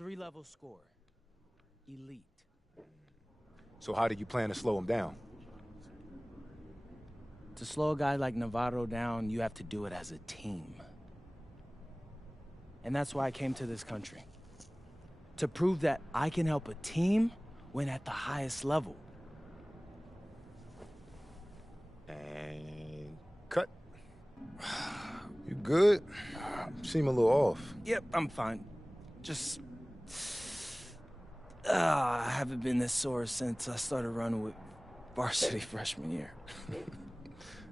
3-level score. Elite. So how do you plan to slow him down? To slow a guy like Navarro down, you have to do it as a team. And that's why I came to this country. To prove that I can help a team win at the highest level. And cut. You good? You seem a little off. Yep, I'm fine. Just... I haven't been this sore since I started running with varsity freshman year.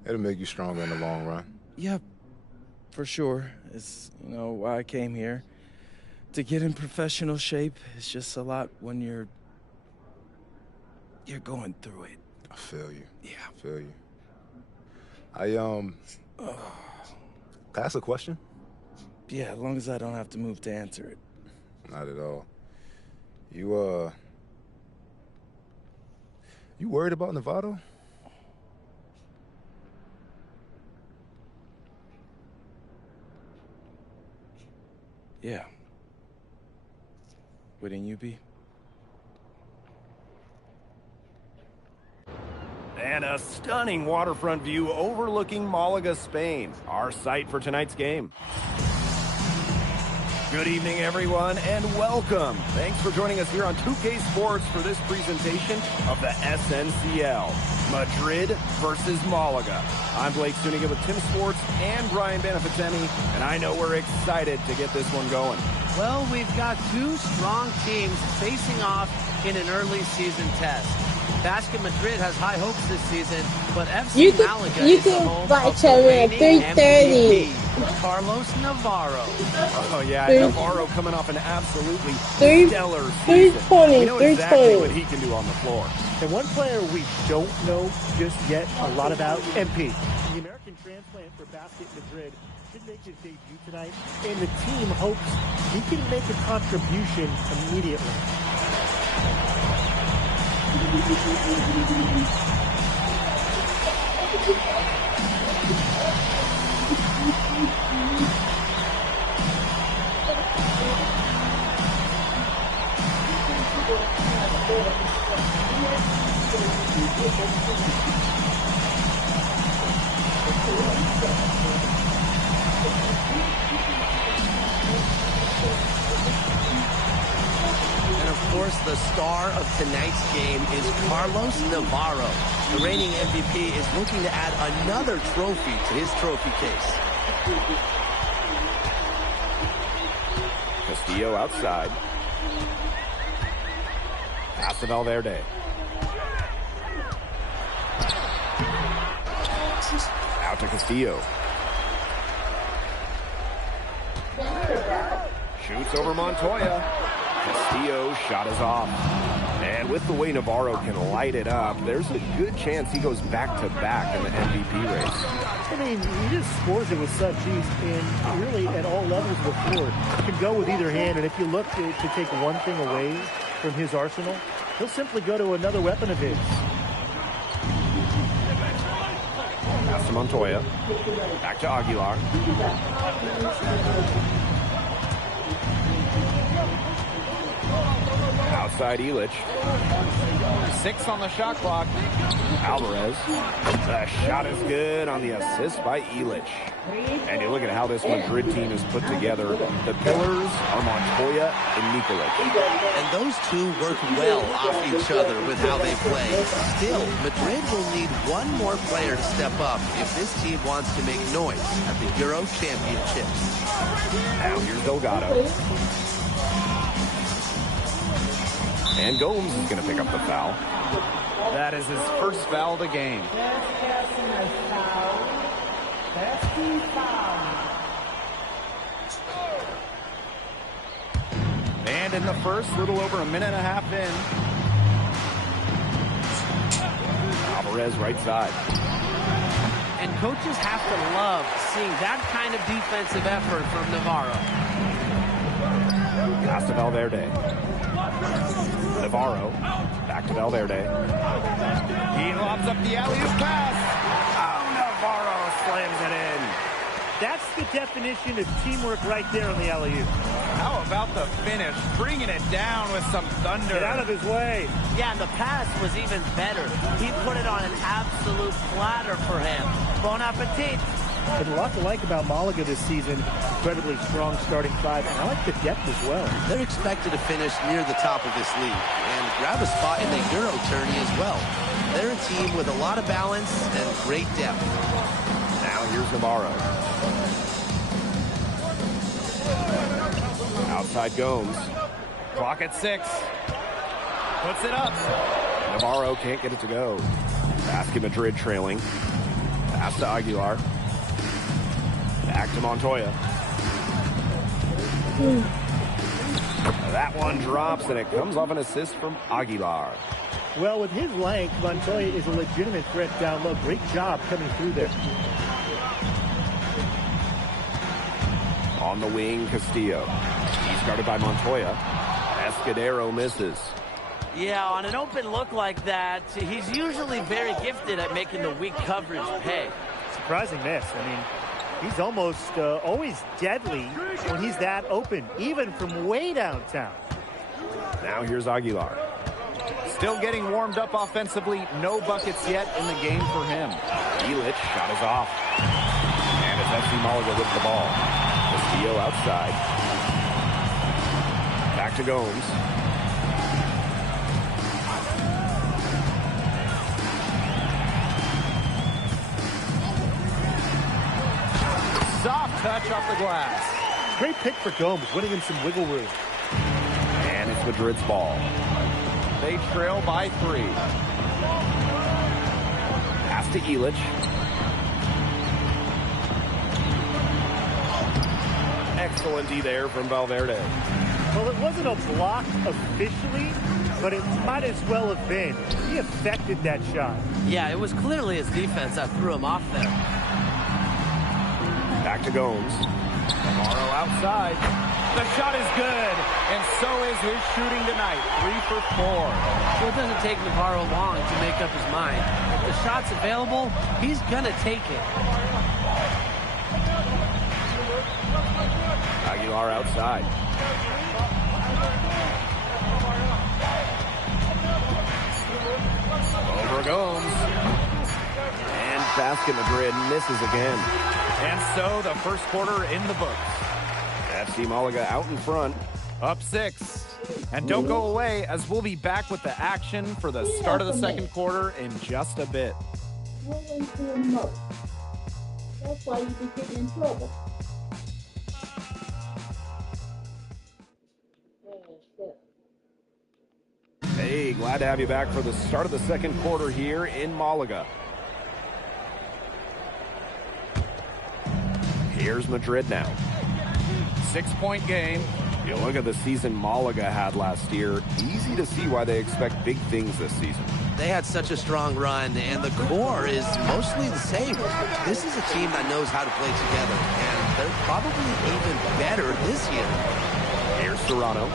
It'll make you stronger in the long run. Yep, for sure. It's, you know, why I came here. To get in professional shape, it's just a lot when you're going through it. I feel you. Yeah. I feel you. Can I ask a question? Yeah, as long as I don't have to move to answer it. Not at all. You worried about Navarro? Yeah. Wouldn't you be? And a stunning waterfront view overlooking Malaga, Spain, our site for tonight's game. Good evening, everyone, and welcome. Thanks for joining us here on 2K Sports for this presentation of the SNCL, Madrid versus Malaga. I'm Blake Suniga with Tim Sports and Brian Beneficeni, and I know we're excited to get this one going. Well, we've got two strong teams facing off in an early season test. Basket Madrid has high hopes this season, but FC Malaga is the home of the reigning MVP, Carlos Navarro. Oh yeah, Navarro coming off an absolutely stellar season. We know exactly what he can do on the floor. And one player we don't know just yet a lot about, MP. The American transplant for Basket Madrid did make his debut tonight, and the team hopes he can make a contribution immediately. And of course, the star of tonight's game is Carlos Navarro. The reigning MVP is looking to add another trophy to his trophy case. Castillo outside. Pass to Valverde. Out to Castillo. Shoots over Montoya. Castillo shot is off. And with the way Navarro can light it up, there's a good chance he goes back-to-back in the MVP race. I mean, he just scores it with such ease, and really at all levels of the floor. Can go with either hand, and if you look to take one thing away from his arsenal, he'll simply go to another weapon of his. Pass to Montoya. Back to Aguilar. Outside Illich. 6 on the shot clock. Alvarez. The shot is good on the assist by Illich. And you look at how this Madrid team is put together. The pillars are Montoya and Nikolic. And those two work well off each other with how they play. Still, Madrid will need one more player to step up if this team wants to make noise at the Euro Championships. Now here's Delgado. And Gomes is going to pick up the foul. That is his first foul of the game. And in the first, little over a minute and a half in. Alvarez right side. And coaches have to love seeing that kind of defensive effort from Navarro. Pass to Valverde. Navarro, back to Valverde. He lobs up the alley-oop pass. Oh, Navarro slams it in. That's the definition of teamwork right there on the alley-oop. How about the finish? Bringing it down with some thunder. Get out of his way. Yeah, and the pass was even better. He put it on an absolute platter for him. Bon appetit. There's a lot to like about Malaga this season. Incredibly strong starting five, and I like the depth as well. They're expected to finish near the top of this league and grab a spot in the Euro tourney as well. They're a team with a lot of balance and great depth. Now here's Navarro. Outside Gomes. Clock at 6. Puts it up. Navarro can't get it to go. Basket Madrid trailing. Pass to Aguilar. Back to Montoya. That one drops, and it comes off an assist from Aguilar. Well, with his length, Montoya is a legitimate threat down low. Great job coming through there. On the wing, Castillo. He's guarded by Montoya. Escudero misses. Yeah, on an open look like that, he's usually very gifted at making the weak coverage pay. Surprising miss. I mean, he's almost always deadly when he's that open, even from way downtown. Now here's Aguilar. Still getting warmed up offensively. No buckets yet in the game for him. Illich shot is off. And it's FC Malaga with the ball. Castillo outside. Back to Gomes. Soft touch off the glass. Great pick for Gomes, winning him some wiggle room. And it's Madrid's ball. They trail by 3. Pass to Illich. Excellent D there from Valverde. Well, it wasn't a block officially, but it might as well have been. He affected that shot. Yeah, it was clearly his defense that threw him off there. Back to Gomes. Navarro outside. The shot is good, and so is his shooting tonight. 3 for 4. Well, it doesn't take Navarro long to make up his mind. If the shot's available, he's going to take it. Aguilar outside. Over Gomes. And Basket Madrid misses again. And so the first quarter in the books. FC Malaga out in front, up 6. And don't go away, as we'll be back with the action for the start of the second quarter in just a bit. That's why you be getting in trouble. Hey, glad to have you back for the start of the second quarter here in Malaga. Here's Madrid now. 6-point game. You look at the season Malaga had last year. Easy to see why they expect big things this season. They had such a strong run, and the core is mostly the same. This is a team that knows how to play together, and they're probably even better this year. Here's Serrano.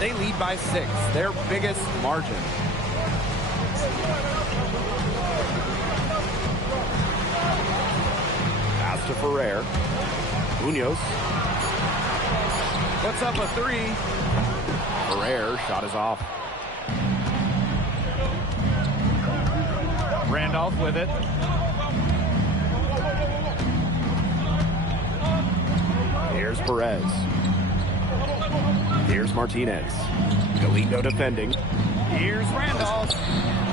They lead by 6, their biggest margin. Pass to Ferrer. Munoz. Puts up a 3. Ferrer, shot is off. Randolph with it. Here's Perez. Here's Martinez. Galindo defending. Here's Randolph.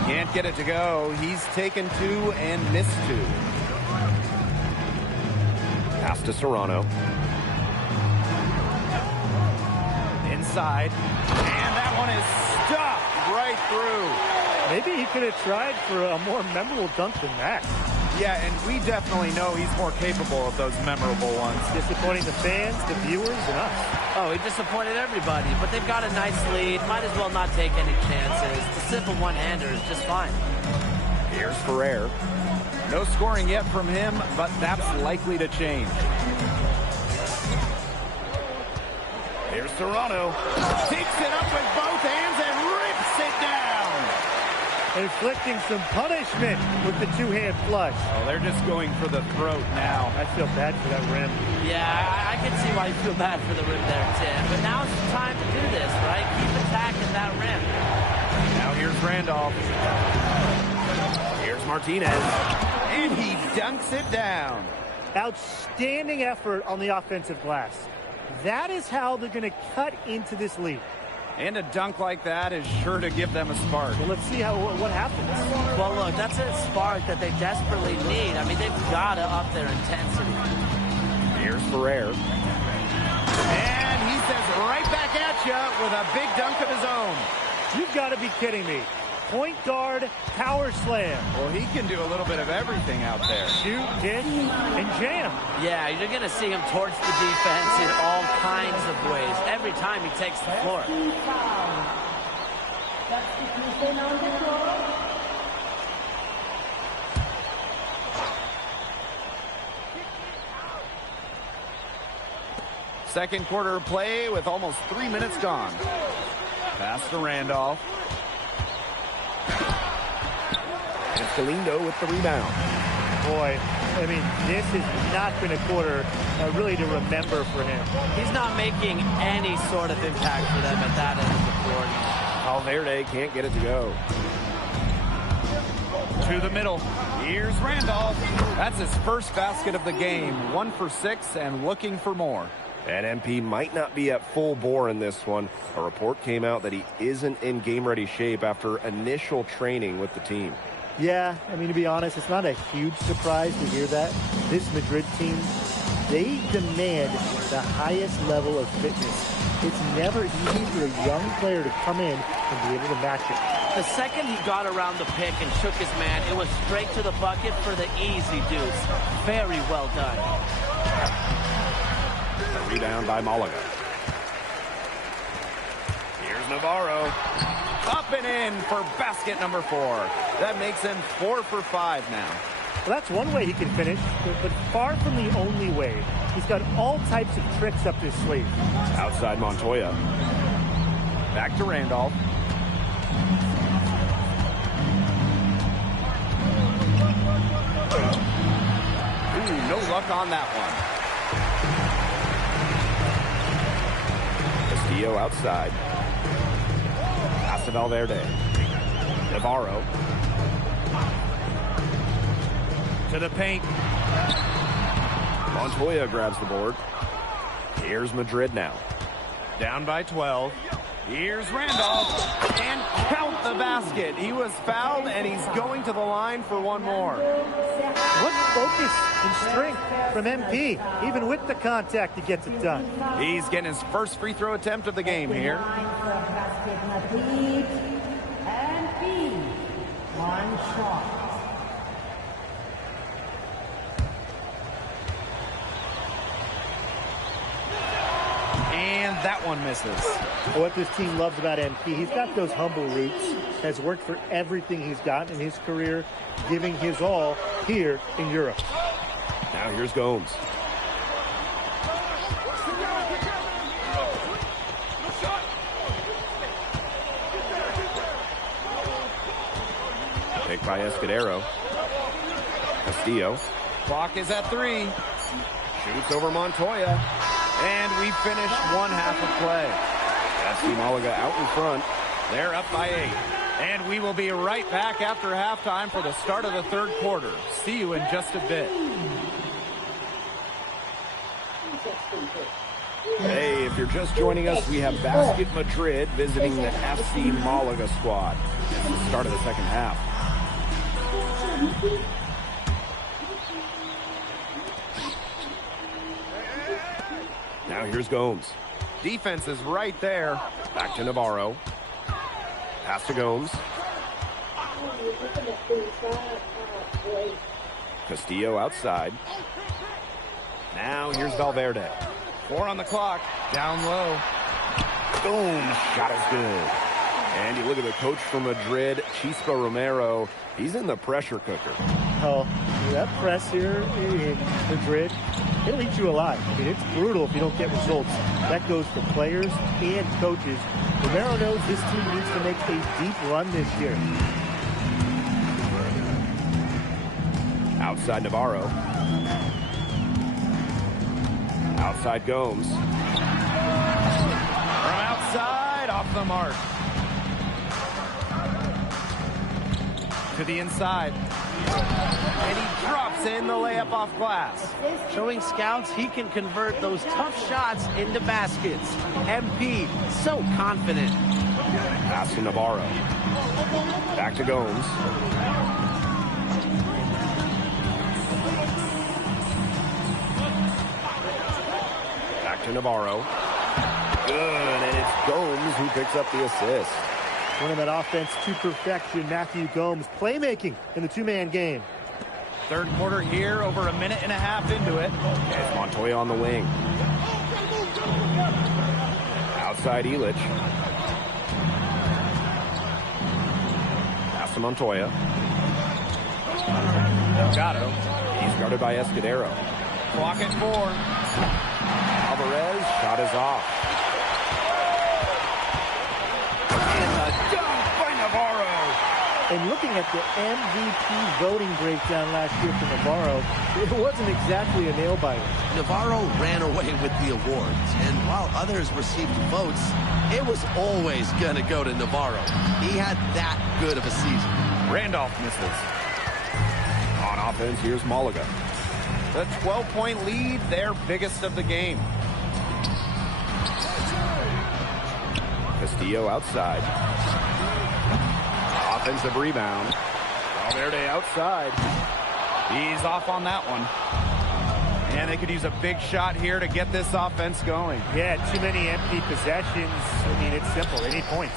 Can't get it to go. He's taken 2 and missed 2. Pass to Serrano. Inside. And that one is stuffed right through. Maybe he could have tried for a more memorable dunk than that. Yeah, and we definitely know he's more capable of those memorable ones. Disappointing the fans, the viewers, and us. Oh, he disappointed everybody, but they've got a nice lead. Might as well not take any chances. The simple one-hander is just fine. Here's Ferrer. No scoring yet from him, but that's likely to change. Here's Serrano. Takes it up with both hands and rips it down. inflicting some punishment with the two-hand flush. Oh, they're just going for the throat now. I feel bad for that rim. Yeah, I can see why you feel bad for the rim there, Tim. But now's the time to do this, right? Keep attacking that rim. Now here's Randolph. Here's Martinez. And he dunks it down. Outstanding effort on the offensive glass. That is how they're going to cut into this lead. And a dunk like that is sure to give them a spark. Well, let's see what happens. Well, look, that's a spark that they desperately need. I mean, they've got to up their intensity. Here's Ferrer. And he says right back at you with a big dunk of his own. You've got to be kidding me. Point guard, power slam. Well, he can do a little bit of everything out there. Shoot, dish, and jam. Yeah, you're going to see him torch the defense in all kinds of ways every time he takes the floor. Second quarter play with almost 3 minutes gone. Pass to Randolph. It's Galindo with the rebound. Boy, I mean, this has not been a quarter really to remember for him. He's not making any sort of impact for them at that end of the court. Valverde can't get it to go. To the middle. Here's Randolph. That's his first basket of the game. 1 for 6 and looking for more. And MP might not be at full bore in this one. A report came out that he isn't in game-ready shape after initial training with the team. Yeah, I mean, to be honest, it's not a huge surprise to hear that. This Madrid team, they demand the highest level of fitness. It's never easy for a young player to come in and be able to match it. The second he got around the pick and shook his man, it was straight to the bucket for the easy deuce. Very well done. The rebound by Malaga. Here's Navarro. Up and in for basket number 4. That makes him 4 for 5 now. Well, that's one way he can finish, but far from the only way. He's got all types of tricks up his sleeve. Outside Montoya. Back to Randolph. Ooh, no luck on that one. Castillo outside. Pass to Valverde. Navarro. To the paint. Montoya grabs the board. Here's Madrid now. Down by 12. Here's Randolph. And count the basket. He was fouled, and he's going to the line for one more. What focus and strength from MP. Even with the contact, he gets it done. He's getting his first free throw attempt of the game here. One shot. And that one misses. What this team loves about MP, he's got those humble roots, has worked for everything he's got in his career, giving his all here in Europe. Now here's Gomes. Picked by Escudero. Castillo. Clock is at 3. Shoots over Montoya. And we finished one half of play. FC Malaga out in front. They're up by 8. And we will be right back after halftime for the start of the third quarter. See you in just a bit. Hey, if you're just joining us, we have Basket Madrid visiting the FC Malaga squad. It's the start of the second half. Now here's Gomes. Defense is right there. Back to Navarro. Pass to Gomes. Castillo outside. Now here's Valverde. 4 on the clock. Down low. Boom. Shot is good. And you look at the coach from Madrid, Chispa Romero. He's in the pressure cooker. Oh, that press here in Madrid, it'll eat you alive. I mean, it's brutal if you don't get results. That goes for players and coaches. Romero knows this team needs to make a deep run this year. Outside Navarro. Outside Gomes. From outside, off the mark. To the inside. And he drops in the layup off glass. Showing scouts he can convert those tough shots into baskets. MP, so confident. Pass to Navarro. Back to Gomes. Back to Navarro. Good, and it's Gomes who picks up the assist. Running that offense to perfection, Matthew Gomes. Playmaking in the two-man game. Third quarter here, over a minute and a half into it. It's Montoya on the wing. Outside Illich. Pass to Montoya. Delgado. He's guarded by Escudero. Clock at 4. Alvarez, shot is off. And a dunk by Navarro. And looking at the MVP voting breakdown last year for Navarro, it wasn't exactly a nail-biter. Navarro ran away with the awards, and while others received votes, it was always going to go to Navarro. He had that good of a season. Randolph misses. On offense, here's Malaga. The 12-point lead, their biggest of the game. Castillo outside. Offensive rebound. Valverde outside. He's off on that one. And they could use a big shot here to get this offense going. Yeah, too many empty possessions. I mean, it's simple. They need points.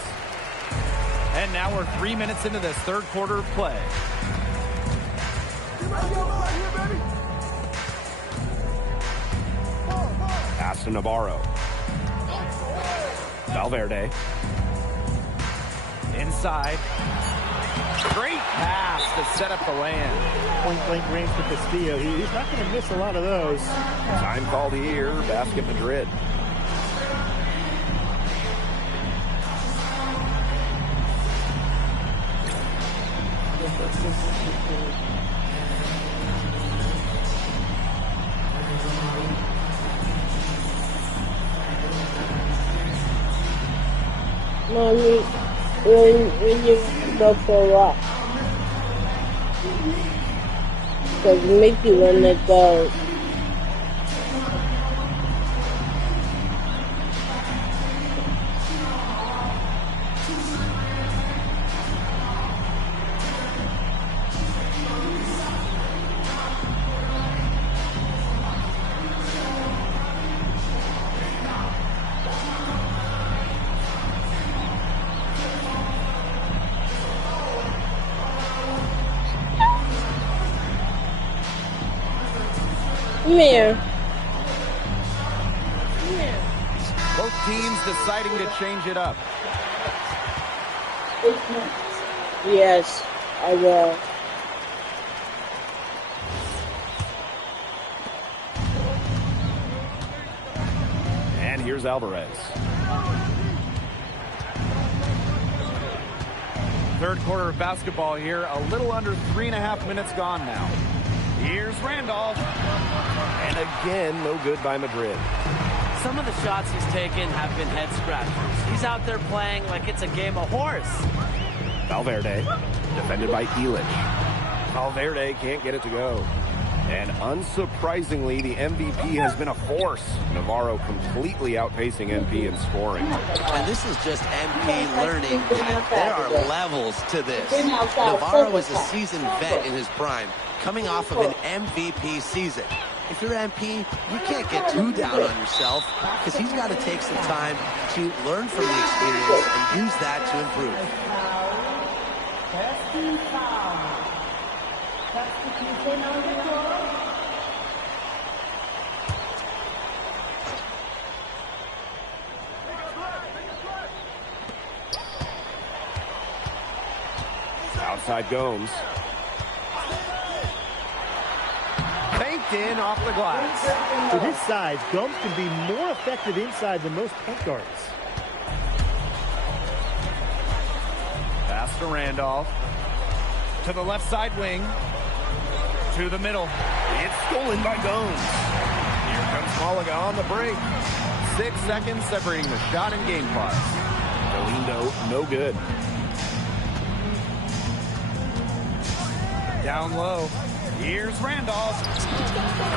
And now we're 3 minutes into this third quarter of play. Pass to Navarro. Valverde. Inside. Great pass to set up the land. Point-blank range for Castillo. He's not going to miss a lot of those. Time called here, Basket Madrid. Mommy, when you go for a walk, because make you want to go. Here. Both teams deciding to change it up. Yes, I will. And here's Alvarez. Third quarter of basketball here. A little under 3.5 minutes gone now. Here's Randolph. And again, no good by Madrid. Some of the shots he's taken have been head scratchers. He's out there playing like it's a game of horse. Valverde, defended by Illich. Valverde can't get it to go. And unsurprisingly, the MVP has been a force. Navarro completely outpacing MP in scoring. And this is just MP learning that there are levels to this. Navarro is a seasoned vet in his prime, coming off of an MVP season. If you're MP, you can't get too down on yourself, because he's got to take some time to learn from the experience and use that to improve. Outside Gomes. Banked in off the glass. With his size, Gomes can be more effective inside than most point guards. Pass to Randolph. To the left side wing. To the middle. It's stolen by Gomes. Here comes Malaga on the break. 6 seconds separating the shot and game clock. Galindo, no good. Down low. Here's Randolph.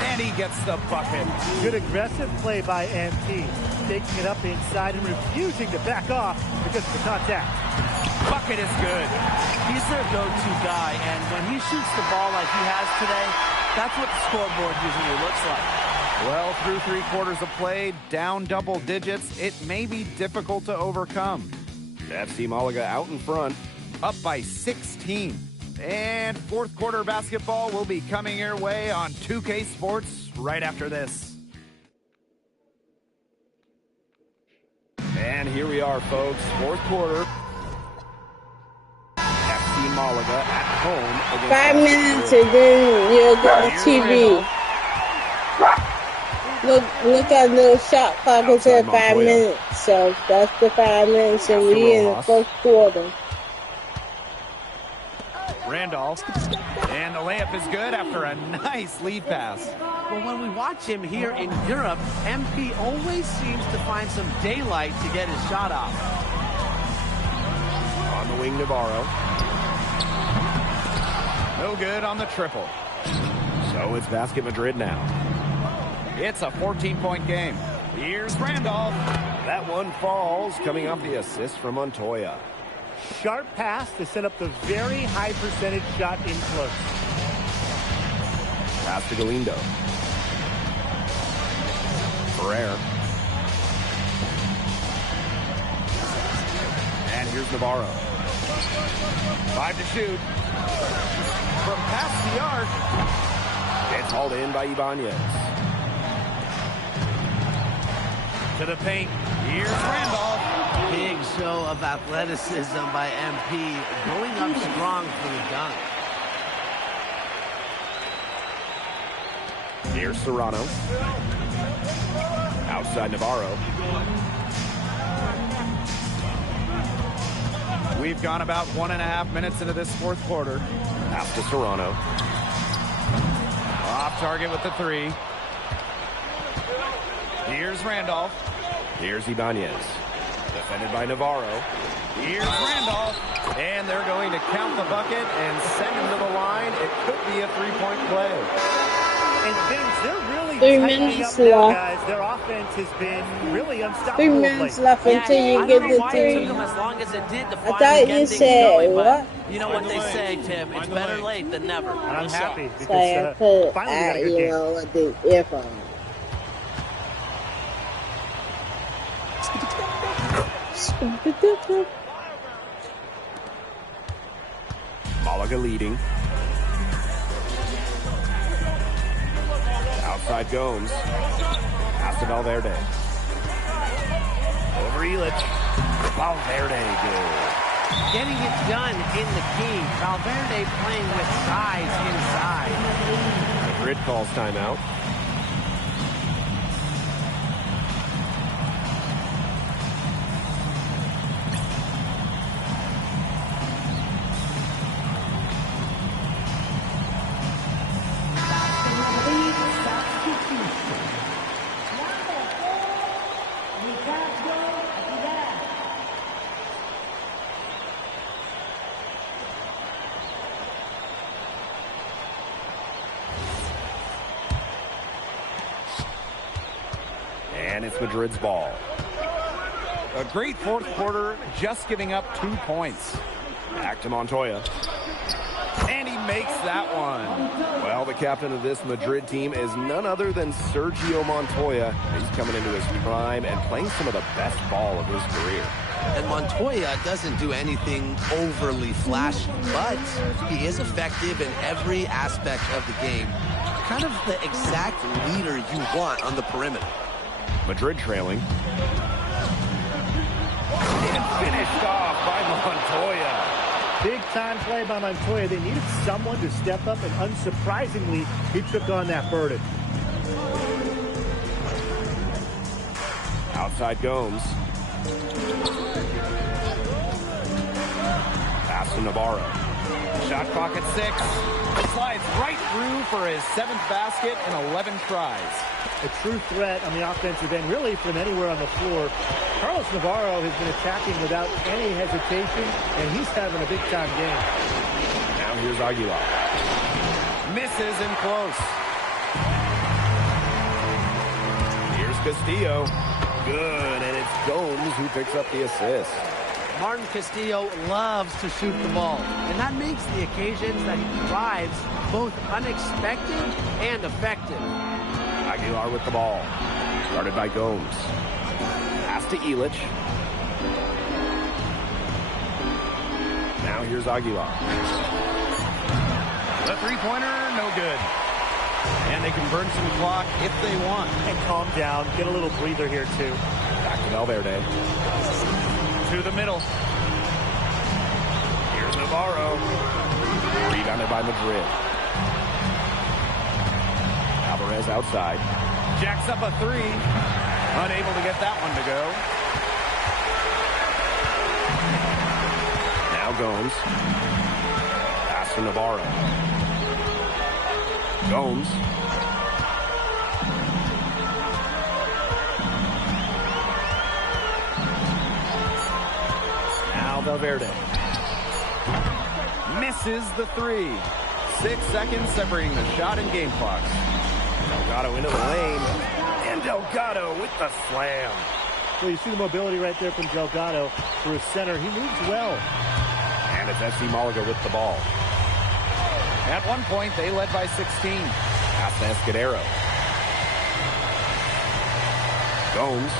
And he gets the bucket. Good aggressive play by MP. Taking it up inside and refusing to back off because of the contact. Bucket is good. He's their go-to guy, and when he shoots the ball like he has today, that's what the scoreboard usually looks like. Well, through 3 quarters of play, down double digits, it may be difficult to overcome. FC Malaga out in front, up by 16. And fourth quarter basketball will be coming your way on 2K Sports right after this. And here we are, folks, fourth quarter. FC Malaga at home against 5 minutes and then you'll go on TV. Look at the shot clock. It said 5 minutes, so that's the 5 minutes, and we in the first quarter. Randolph, and the layup is good after a nice lead pass. Well, when we watch him here in Europe, MP always seems to find some daylight to get his shot off. On the wing, Navarro. No good on the triple. So it's Basket Madrid now. It's a 14-point game. Here's Randolph. That one falls, coming off the assist from Montoya. Sharp pass to set up the very high percentage shot in close. Pass to Galindo. Ferrer. And here's Navarro. 5 to shoot. From past the arc. It's hauled in by Ibanez. To the paint. Here's Randolph. Big show of athleticism by MP, going up strong for the dunk. Here's Serrano. Outside Navarro. We've gone about 1.5 minutes into this fourth quarter. Pass to Serrano. Off target with the 3. Here's Randolph. Here's Ibanez. Defended by Navarro. Here's Randolph. And they're going to count the bucket and send him to the line. It could be a 3-point play. And Vince, they're really 3 tightening minutes up now, left. guys. Their offense has been really unstoppable. 3 minutes left until you get the 3. It took them as long as it did to I finally thought you get things said going, but what? you know what they say, Tim. It's better late than never. And I'm happy because So I put finally we got a good you game. know, with the earphone. Malaga leading. Outside Gomes. Pass to Valverde. Over Illich. Valverde good. Getting it done in the key. Valverde playing with size inside. Madrid calls timeout. And it's Madrid's ball. A great fourth quarter, just giving up 2 points. Back to Montoya. And he makes that one. Well, the captain of this Madrid team is none other than Sergio Montoya. He's coming into his prime and playing some of the best ball of his career. And Montoya doesn't do anything overly flashy, but he is effective in every aspect of the game. Kind of the exact leader you want on the perimeter. Madrid trailing. And finished off by Montoya. Big time play by Montoya. They needed someone to step up, and unsurprisingly, he took on that burden. Outside Gomes. Pass to Navarro. Shot clock at 6. Slides right through for his 7th basket and 11 tries. A true threat on the offensive end, really from anywhere on the floor. Carlos Navarro has been attacking without any hesitation, and he's having a big-time game. Now here's Aguilar. Misses and close. Here's Castillo. Good, and it's Gomes who picks up the assist. Martin Castillo loves to shoot the ball, and that makes the occasions that he drives both unexpected and effective. Aguilar with the ball. Guarded by Gomes. Pass to Illich. Now here's Aguilar. The three-pointer, no good. And they can burn some clock if they want. And calm down. Get a little breather here, too. Back to Valverde. To the middle. Here's Navarro. Rebounded by Madrid. Alvarez outside. Jacks up a 3. Unable to get that one to go. Now Gomes. Pass to Navarro. Gomes. Now Valverde. Misses the 3. 6 seconds separating the shot and game clocks. Delgado into the lane. And Delgado with the slam. Well, you see the mobility right there from Delgado for his center. He moves well. And it's FC Malaga with the ball. At one point, they led by 16. Pass to Escudero. Gomes.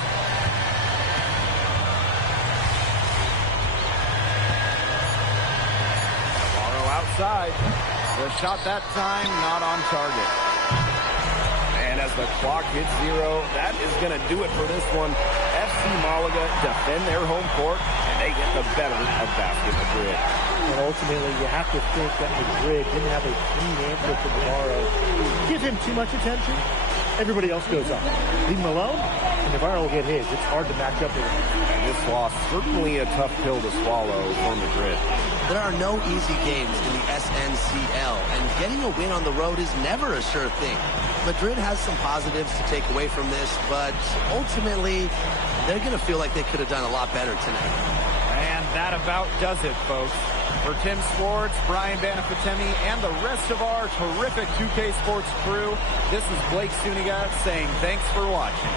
Navarro outside. The shot that time not on target. And as the clock hits 0, that is going to do it for this one. FC Malaga defend their home court, and they get the better of Basket Madrid. And ultimately, you have to think that Madrid didn't have a clean answer for Navarro. Give him too much attention, everybody else goes up. Leave him alone, and Navarro will get his. It's hard to match up with him. And this loss, certainly a tough pill to swallow for Madrid. There are no easy games in the SNCL, and getting a win on the road is never a sure thing. Madrid has some positives to take away from this, but ultimately, they're going to feel like they could have done a lot better tonight. And that about does it, folks. For Tim Sports, Brian Banafitemi, and the rest of our terrific 2K Sports crew, this is Blake Suniga saying thanks for watching.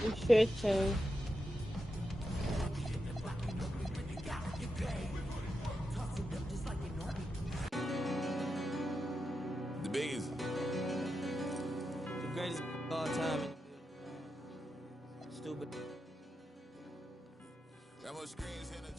It's your turn. The biggest. The greatest of all time. Stupid. Got more screens in the